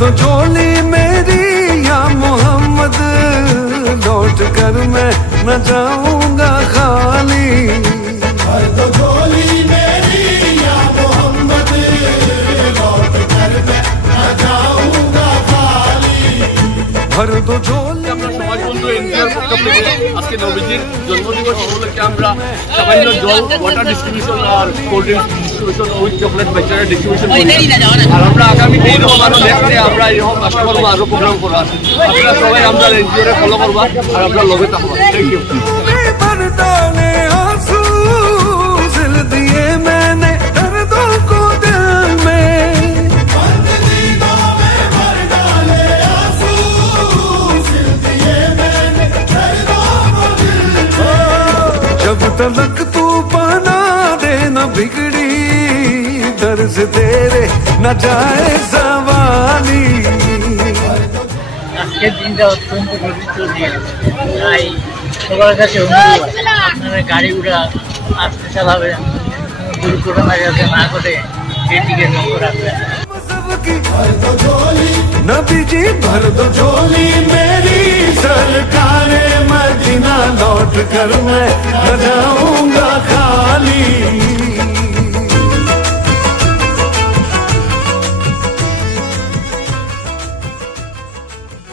दो झोली मेरी या मोहम्मद, लौट कर मैं न जाऊंगा खाली। भर दो झोली मेरी या मोहम्मद, लौट कर मैं न जाऊंगा खाली। भर दो झोली। আজকে নবীজির জন্মদিবস উপলক্ষে আমরা সামান্য জল, ওয়াটার ডিস্ট্রিবিউশন আর cold drinks distribution, with chocolate বাচ্চারা ডিস্ট্রিবিউশন করি। আর আমরা আগামী এইরকম আরো নেক্সটে আমরা এরকম আশা করবো আরো প্রোগ্রাম করবো। আপনারা সবাই আমরা এনজিওরে ফলো করবা আর আমরা লগে থাকবো। Thank you. जब तलक तू बना दे न बिगड़ी, दर से तेरे न जाए सवाली। আজকের দিনটা অত্যন্ত পবিত্র দিন, তাই সবার কাছে অনুরোধ আপনারা গাড়ি ঘোড়া আস্তে চালাবেন, দুর্ঘটনা যাতে না ঘটে সেদিকে নজর রাখবেন। नबी जी भर दो झोली मेरी, सरकारे मदीना लौट कर मैं न जाऊं।